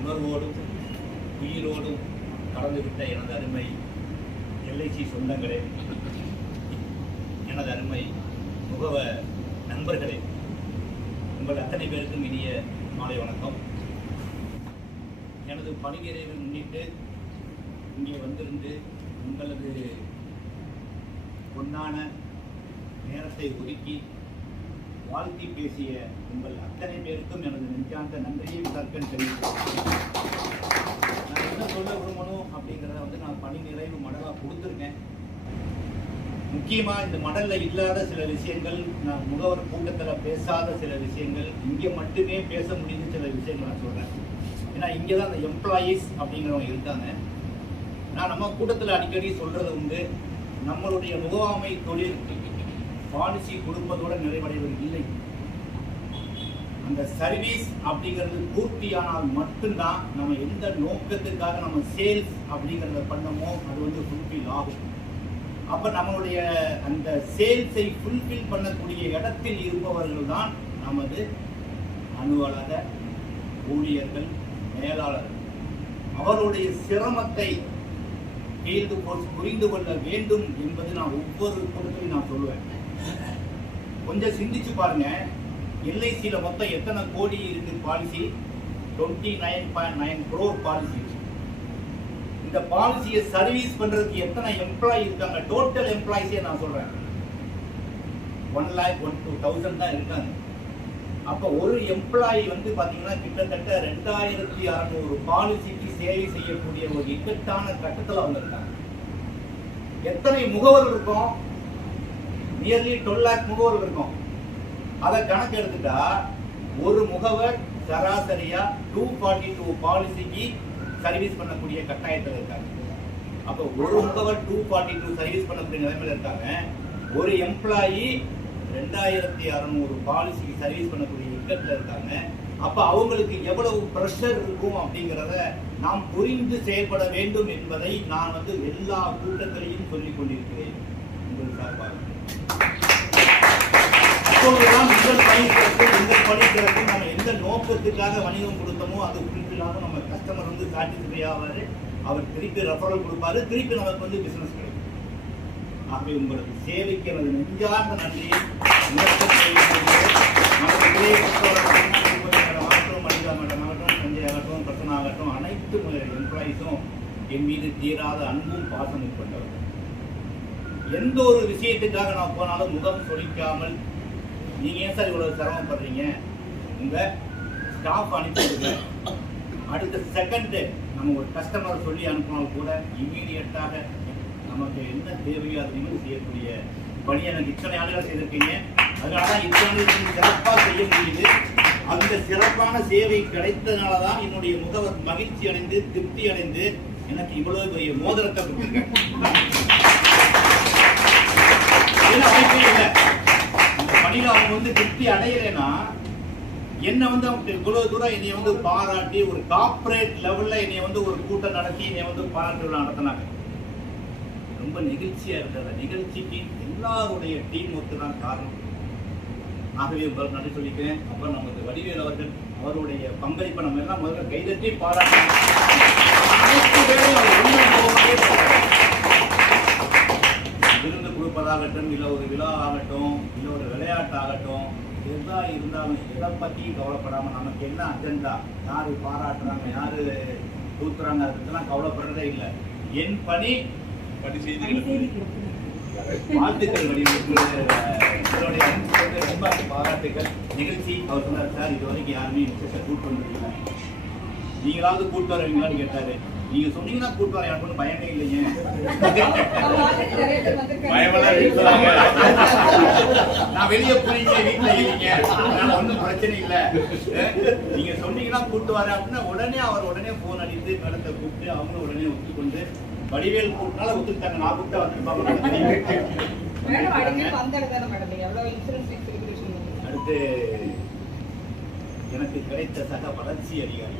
உணர்வோடும் உயிரோடும் கலந்துவிட்ட எனது அருமை எல்ஐசி சொந்தங்களே, எனது அருமை முகவ நண்பர்களே, உங்கள் அத்தனை பேருக்கும் இனிய மாலை வணக்கம். எனது பணி நிறைவை முன்னிட்டு இங்கே வந்திருந்து உங்களது பொன்னான நேரத்தை ஒதுக்கி வாழ்த்தி பேசிய உங்கள் அத்தனை பேருக்கும் எனது நெஞ்சார்ந்த நன்றியை தற்கன் தெரிவிக்கிறேன். நான் என்ன சொல்ல விரும்பணும் அப்படிங்கிறத நான் பணி நிறைவு மடலாக கொடுத்துருக்கேன். முக்கியமாக இந்த மடலில் இல்லாத சில விஷயங்கள், நான் முகவர் கூட்டத்தில் பேசாத சில விஷயங்கள், இங்கே மட்டுமே பேச முடிந்த சில விஷயங்கள் நான் சொல்கிறேன். ஏன்னா இங்கே தான் அந்த எம்ப்ளாயீஸ் அப்படிங்கிறவங்க இருக்காங்க. நான் நம்ம கூட்டத்தில் அடிக்கடி சொல்கிறது உண்டு, நம்மளுடைய முகாமை தொழில் பாலிசி கொடுப்பதோடு நிறைவடைவது இல்லை. அந்த சர்வீஸ் அப்படிங்கிறது பூர்த்தியானால் மட்டும்தான் நம்ம எந்த நோக்கத்துக்காக நம்ம சேல்ஸ் அப்படிங்கிறத பண்ணமோ அது ஃபுல்ஃபில் ஆகும். அப்போ நம்மளுடைய அந்த சேல்ஸை ஃபுல்ஃபில் பண்ணக்கூடிய இடத்தில் இருப்பவர்கள் தான் நமது அலுவலக ஊழியர்கள், மேலாளர்கள். அவருடைய சிரமத்தை ஃபீல்டு போர்ஸ் புரிந்து கொள்ள வேண்டும் என்பது நான் ஒவ்வொரு கூட்டத்திலையும் நான் சொல்லுவேன். கொஞ்சம் சிந்திச்சு பாருங்க, எல்ஐசியில் மொத்தம் எத்தனை கோடி இருக்கு பாலிசி? 29.9 crore policy. இந்த பாலிசியை சர்வீஸ் பண்றதுக்கு எத்தனை எம்ப்ளாயி இருக்காங்க? டோட்டல் எம்ப்ளாயிஸே நான் சொல்றேன் 1,02,000 தான் இருக்காங்க. அப்ப ஒரு எம்ப்ளாயி பாத்தீங்கன்னா கிட்டத்தட்ட 2,600 பாலிசிக்கு சேவை செய்யக்கூடிய ஒரு இக்கட்டான கட்டத்தில் அவங்க இருக்காங்க. எத்தனை முகவர் இருக்கும்? நியர்லி 12 lakh முகவர் இருக்கும். அதை கணக்கு எடுத்துட்டா ஒரு முகவர் சராசரியா 242 பாலிசிக்கு சர்வீஸ் பண்ணக்கூடிய கட்டாயத்தில் இருக்காங்க. அப்போ ஒரு முகவர் 242 சர்வீஸ் பண்ணக்கூடிய நிலைமையில இருக்காங்க. ஒரு எம்ப்ளாயி 2,600 பாலிசிக்கு சர்வீஸ் பண்ணக்கூடிய இக்கட்டில் இருக்காங்க. அப்ப அவங்களுக்கு எவ்வளவு பிரஷர் இருக்கும் அப்படிங்கிறத நாம் புரிந்து செயல்பட வேண்டும் என்பதை நான் எல்லா கூட்டத்திலையும் சொல்லிக் கொண்டிருக்கிறேன் உங்கள் சார்பாக. அப்போதுதான் உங்கள் பணிக்கிறதுக்கு நம்ம எந்த நோக்கத்துக்காக வணிகம் கொடுத்தோமோ அது குறிப்பில்லாம நம்ம கஸ்டமர் சாட்டிஸ்ஃபை ஆவாரு, அவர் திருப்பி ரெஃபரல் கொடுப்பாரு, திருப்பி நமக்கு பிசினஸ் கிடைக்கும். ஆகவே உங்களுக்கு சேவைக்கு எனது நெஞ்சார்ந்த நன்றியை மனிதா மேடம் ஆகட்டும், சஞ்சய் ஆகட்டும், பிரசன்னா ஆகட்டும், அனைத்து எம்ப்ளாயிஸும் என் மீது தீராத அன்பும் பாசமும் கொண்டவர். எந்த ஒரு விஷயத்துக்காக நான் போனாலும் முகம் சொலிக்காமல், நீங்க ஏன் சார் இவ்வளவு சிரமப்படுறீங்க, உங்க ஸ்டாஃப் அனுப்பிடுங்க, அடுத்த செகண்ட் நம்ம ஒரு கஸ்டமர் சொல்லி அனுப்பினாலும் கூட இம்மீடியட்டாக நமக்கு என்ன தேவையோ அதையும் செய்யக்கூடிய பணி எனக்கு இத்தனை ஆண்டுகள் செய்திருக்கீங்க. அதனாலதான் இத்தனை சிறப்பாக செய்ய முடியுது. அந்த சிறப்பான சேவை கிடைத்ததுனாலதான் என்னுடைய முகவர் மகிழ்ச்சி அடைந்து திருப்தி அடைந்து எனக்கு இவ்வளவு பெரிய மோதிரத்தை கொடுத்திருக்கேன். வாய்ப்பே இல்லை. அந்த பணியில அவங்க திருப்தி அடையலைன்னா என்ன அவங்க இவ்வளவு தூரம் என்னைய பாராட்டி ஒரு கார்பரேட் லெவல்ல என்னைய ஒரு கூட்டம் நடத்தி என்னைய பாராட்டு விழா நடத்தினாங்க. ரொம்ப நெகிழ்ச்சியா இருக்கிற நிகழ்ச்சிக்கு எல்லாருடைய டீம் ஒர்க்கு தான் காரணம். ஆகவே உங்களுக்கு நன்றி சொல்லிக்கிறேன். அப்புறம் நமக்கு வடிவேல் அவர்கள் அவருடைய பங்களிப்பை நம்ம எல்லாம் முதல்ல கைதட்டி பாராட்டி விருந்து கொடுப்பதாகட்டும், இல்லை ஒரு விழா ஆகட்டும், இல்லை ஒரு விளையாட்டாகட்டும், எதா இருந்தாலும் எதை பற்றியும் கவலைப்படாமல் நமக்கு என்ன அஜெண்டா, யாரு பாராட்டுறாங்க, யாரு தூத்துறாங்க, அதுக்கெல்லாம் கவலைப்படுறதே இல்லை. என் பணி வாழ்த்துக்கள் வடிவங்களுடைய ரொம்ப பாராட்டுகள். நிகழ்ச்சி அவர் சொன்னார், சார் இது வரைக்கும் யாருமே கூட்டு வந்துருக்கீங்க, நீங்களாவது கூட்டு வருவீங்களான்னு கேட்டாரு. நீங்க சொன்னீங்கன்னா கூட்டு வர எனக்கு ஒன்றும் பயமே இல்லைங்க. நான் வெளியே போறீங்க, வீட்டுல இல்லைங்க, ஒன்றும் பிரச்சனை இல்லை, நீங்க சொன்னீங்கன்னா கூட்டு வர அப்படின்னா உடனே போன் அடித்து கடத்தை கூப்பிட்டு அவங்களும் உடனே ஒத்துக்கொண்டு வடிவேல் கூட்டினால ஒத்துக்கிட்டாங்க. நான் கூப்பிட்டா அடுத்து எனக்கு கிடைத்த சக வளர்ச்சி அதிகாரி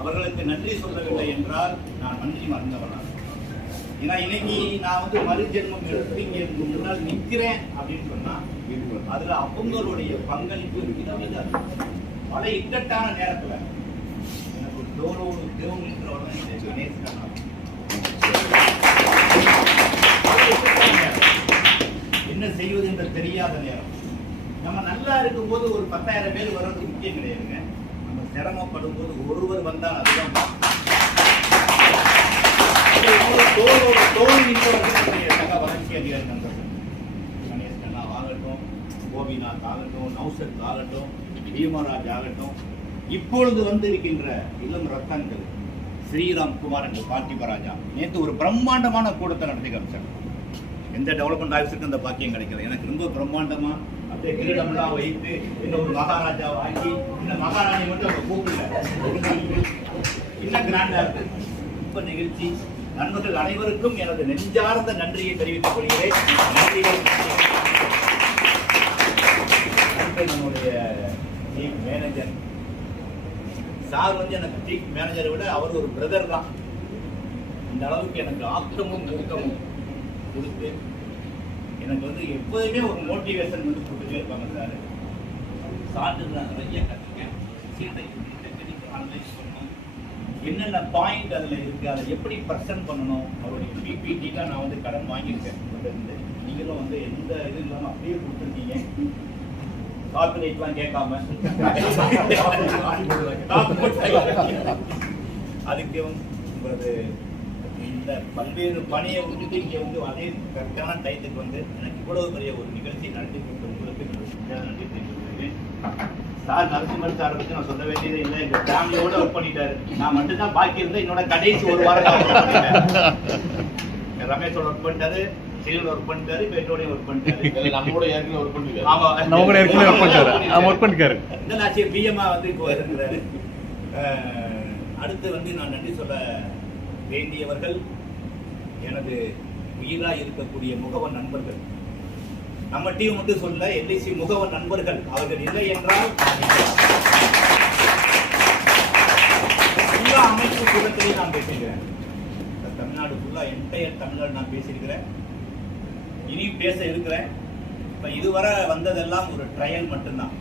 அவர்களுக்கு நன்றி சொல்லவில்லை என்றால் நான் நன்றி மறந்தவனாக. ஏன்னா இன்னைக்கு நான் வந்து மறுஜென்மம் எடுத்து இங்கே முன்னால் நிற்கிறேன் அப்படின்னு சொன்னா அதுல அவங்களுடைய பங்களிப்பு விதவிதம். பல இக்கட்டான நேரத்துல எனக்கு ஒரு டோரோடு தேவம் இருக்கிறவங்க என்ன செய்வது என்று தெரியாத நேரம். நம்ம நல்லா இருக்கும்போது ஒரு 10,000 பேர் வர்றது முக்கியம் கிடையாதுங்க. நம்ம சிரமப்படும் போது ஒருவர் வந்தால் அதுதான் சக வளர்ச்சி அதிகாரி நண்பர்கள் கணேஷ் அண்ணா ஆகட்டும், கோபிநாத் ஆகட்டும், நௌசத் ஆகட்டும், பீமராஜ் ஆகட்டும், இப்பொழுது வந்து இருக்கின்ற இளம் ரத்தங்கள் ஸ்ரீராம் குமார் என்று பார்த்திபராஜா நேற்று ஒரு பிரம்மாண்டமான கூட்டத்தை நடத்தி காமிச்சாங்க. எந்த டெவலப்மெண்ட் ஆஃபீஸருக்கு அந்த பாக்கியம் கிடைக்கிறது. எனக்கு ரொம்ப பிரம்மாண்டமா அப்படியே கிரீடம்லாம் வைத்து இன்னும் ஒரு மகாராஜா வாங்கி இந்த மகாராணி மட்டும் அவங்க கூப்பிடல, இன்னும் கிராண்டா இருக்கு. ரொம்ப நிகழ்ச்சி. நண்பர்கள் அனைவருக்கும் எனது நெஞ்சார்ந்த நன்றியை தெரிவித்துக் கொள்கிறேன். நம்முடைய சீஃப் மேனேஜர் சார் வந்து எனக்கு சீஃப் மேனேஜரை விட அவர் ஒரு பிரதர் தான். இந்த அளவுக்கு எனக்கு ஆக்கமும் ஊக்கமும் கொடுத்து எனக்கு வந்து எப்போதுமே ஒரு மோட்டிவேஷன் வந்து கொடுத்துட்டே இருப்பாங்க சார். சார்ட்டு நான் நிறைய கற்றுக்கேன். சீட்டை அனலைஸ் பண்ணணும், என்னென்ன பாயிண்ட் அதில் இருக்குது, அதை எப்படி ப்ரெசென்ட் பண்ணணும். அவருடைய பிபிடிக்காக நான் வந்து கடன் வாங்கியிருக்கேன். நீங்களும் வந்து எந்த இது இல்லாமல் அப்படியே கொடுத்துருக்கீங்க. கார்பரேட்லாம் கேட்காம அதுக்கு உங்களது இந்த பல்வேறு பணியை விட்டுட்டு இங்கே வந்து அதே கரெக்டான டயத்துக்கு வந்து எனக்கு இவ்வளவு பெரிய ஒரு நிகழ்ச்சி நடத்தி கொடுத்த உங்களுக்கு நன்றி தெரிவித்துக்கிறேன். சார் நரசிம்மன் சாரை பற்றி நான் சொல்ல வேண்டியதே இல்லை. எங்க ஃபேமிலியோட ஒர்க் பண்ணிட்டாரு. நான் மட்டும்தான் பாக்கி இருந்தேன். என்னோட கடைசி ஒரு வாரம் ரமேஷோட ஒர்க் பண்ணிட்டாரு, சீலோட ஒர்க் பண்ணிட்டாரு, பேட்டோடையும் ஒர்க் பண்ணிட்டாரு. நம்மளோட ஏற்கனவே ஒர்க் பண்ணிட்டாரு. ஆமா, நம்மளோட ஏற்கனவே ஒர்க் பண்ணிட்டாரு. ஆமா, ஒர்க் பண்ணிட்டாரு. இந்த நாச்சி பிஎம்ஆ வந்து இப்போ இருக்கிறாரு. அடுத்து வந்து நான் நன்றி சொல்ல வேண்டியவர்கள் எனது உயிராக இருக்கக்கூடிய முகவன் நண்பர்கள். நம்ம டீம் மட்டும் சொல்ல, எல்ஐசி முகவன் நண்பர்கள். அவர்கள் இல்லை என்றால் எல்லா அமைப்பு கூட்டத்திலேயே நான் பேசியிருக்கிறேன். தமிழ்நாடு ஃபுல்லா என்டையர் தமிழ்நாடு நான் பேசியிருக்கிறேன். இனி பேச இருக்கிறேன். இப்ப இதுவரை வந்ததெல்லாம் ஒரு ட்ரையல் மட்டும்தான்.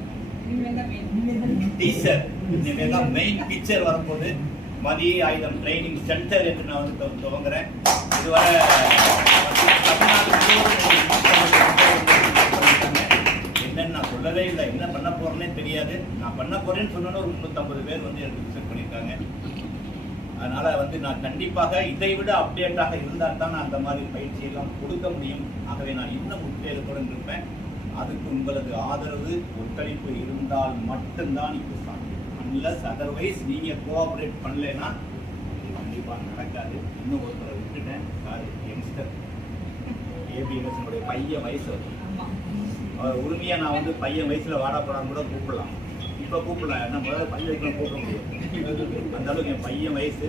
டீசர் இனிமேதான் மெயின் பிக்சர் வரும்போது மதிய ஆயுதம் ட்ரைனிங் சென்டர் என்று நான் வந்து துவங்குறேன். இதுவரை என்னன்னு நான் சொல்லவே இல்லை. என்ன பண்ண போறேன்னே தெரியாது. நான் பண்ண போறேன்னு சொன்னோன்னு ஒரு 350 பேர் வந்து எனக்கு விசிட் பண்ணியிருக்காங்க. அதனால வந்து நான் கண்டிப்பாக இதை விட அப்டேட்டாக இருந்தால் தான் நான் அந்த மாதிரி பயிற்சியெல்லாம் கொடுக்க முடியும். ஆகவே நான் இன்னும் உத்வேகத்துடன் இருப்பேன். அதுக்கு உங்களது ஆதரவு ஒத்துழைப்பு இருந்தால் மட்டும்தான் இப்போ சாத்தியம். அன்லஸ் அதர்வைஸ் நீங்கள் கோஆப்ரேட் பண்ணலைன்னா கண்டிப்பாக நடக்காது. இன்னும் ஒருத்தரை விட்டுட்டேன். சார் யங்ஸ்டர் ஏபிஎம்எஸ்னுடைய பையன் வயசு அவர் உரிமையாக நான் வந்து பையன் வயசில் வாடப்படான்னு கூட கூப்பிடலாம். இப்போ கூப்பிடலாம். ஏன்னா முதல்ல பையன் வைக்கலாம் கூப்பிட முடியும். அந்த அளவுக்கு என் பையன் வயசு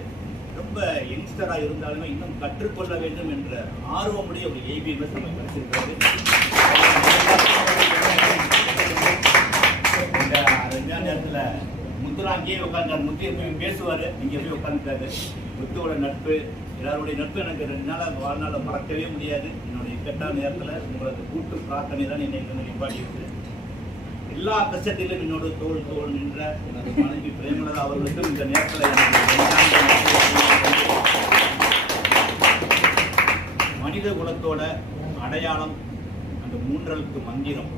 ரொம்ப யங்ஸ்டராக இருந்தாலுமே இன்னும் கற்றுக்கொள்ள வேண்டும் என்ற ஆர்வமுடைய ஒரு ஏபிஎம்எஸ் நம்ம கிடைச்சிருக்கிறது. இந்த 2ஆம் நேரத்தில் முத்துலாம் அங்கேயே உட்காந்துட்டார். முத்து எப்பயும் பேசுவார், இங்கே போய் உட்காந்துட்டாரு. முத்துவோட நட்பு, எல்லாருடைய நட்பு எனக்கு 2 நாள் வாழ்நாளில் மறக்கவே முடியாது. என்னுடைய இக்கட்டான நேரத்தில் உங்களது கூட்டு பிரார்த்தனை தான் என்னை வந்து நிப்பாடி இருக்குது. எல்லா கஷ்டத்திலும் என்னோட தோல் தோல் நின்ற எனது மனைவி பிரேமலதா அவர்களுக்கும் இந்த நேரத்தில் மனித குலத்தோட அடையாளம் அந்த 3 மந்திரம்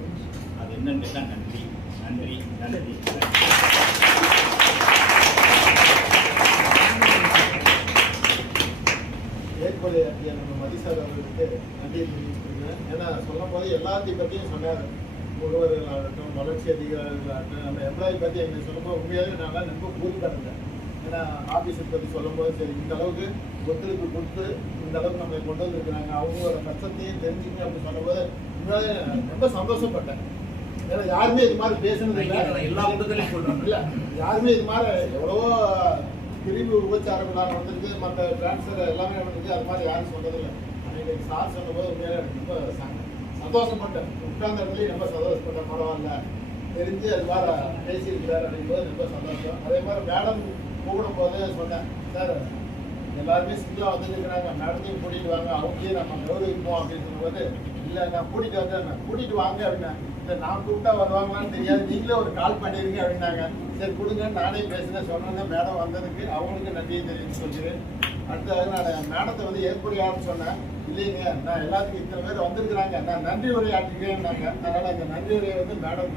அது என்னன்னு கேட்டால் நன்றி நன்றி நன்றி. ஏற்பது நம்ம மதிசார் அவர்களுக்கு நன்றி தெரிவிச்சிருக்கிறேன். ஏன்னா சொல்லும் போது எல்லாத்தையும் பற்றியும் சொன்னார். முகவர்கள் ஆகட்டும், வளர்ச்சி அதிகாரிகள் ஆகட்டும், நம்ம எம்ப்ளாயி பற்றி எங்களுக்கு சொல்லும்போது உண்மையாகவே நான் ரொம்ப பூரி கிடந்தேன். ஏன்னா ஆஃபீஸை பற்றி சொல்லும்போது சரி இந்த அளவுக்கு ஒத்துழைப்பு கொடுத்து இந்த அளவுக்கு நம்மளை கொண்டு வந்துருக்குறாங்க, அவங்களோட கஷ்டத்தையும் தெரிஞ்சுக்கணும் அப்படின்னு சொல்லும்போது உண்மையாகவே ரொம்ப சந்தோஷப்பட்டேன். ஏன்னா யாருமே இது மாதிரி பேசுனது இல்லை. எல்லா கூட்டத்திலையும் சொல்கிறாங்க இல்லை, யாருமே இது மாதிரி எவ்வளவோ பிரிவு உபச்சாரங்களாக வந்திருக்கு, மற்ற டிரான்ஸ்ஃபர் எல்லாமே வந்திருக்கு. அது மாதிரி யாரும் சொன்னதில்லை. அன்றைக்கி சார் சொன்னபோது உண்மையாக எனக்கு ரொம்ப சந்தோஷப்பட்டேன். உட்கார்ந்த இடத்துலையும் ரொம்ப சந்தோஷப்பட்டேன். பரவாயில்ல தெரிஞ்சு அது மாதிரி பேசியிருக்கிறார் அப்படிங்கும்போது ரொம்ப சந்தோஷம். அதே மாதிரி மேடம் கூப்பிடும் போது சொன்னேன், சார் எல்லாருமே சிங்கிளாக வந்துருக்கிறாங்க, மேடத்தையும் கூட்டிகிட்டு வாங்க, அவங்களையும் நம்ம கௌரவிப்போம் அப்படின்னு சொல்லும்போது, இல்லை நான் கூட்டிகிட்டு வந்தேன், கூட்டிகிட்டு வாங்க அப்படின்னா, இல்லை நான் கூப்பிட்டா வருவாங்களான்னு தெரியாது, நீங்களே ஒரு கால் பண்ணிடுங்க அப்படின்னாங்க. சரி கொடுங்க, நானே பேசினேன், சொன்னேன். மேடம் வந்ததுக்கு அவங்களுக்கு நன்றியை தெரிவித்து சொல்கிறேன். அடுத்தது நான் மேடத்தை வந்து ஏற்புரையான்னு சொன்னேன். இல்லைங்க, நான் எல்லாத்துக்கும் இத்தனை பேர் வந்திருக்கிறாங்க, நான் நன்றி உரையாற்றுகிறேன்னாங்க. அதனால் அந்த நன்றி உரையை வந்து மேடம்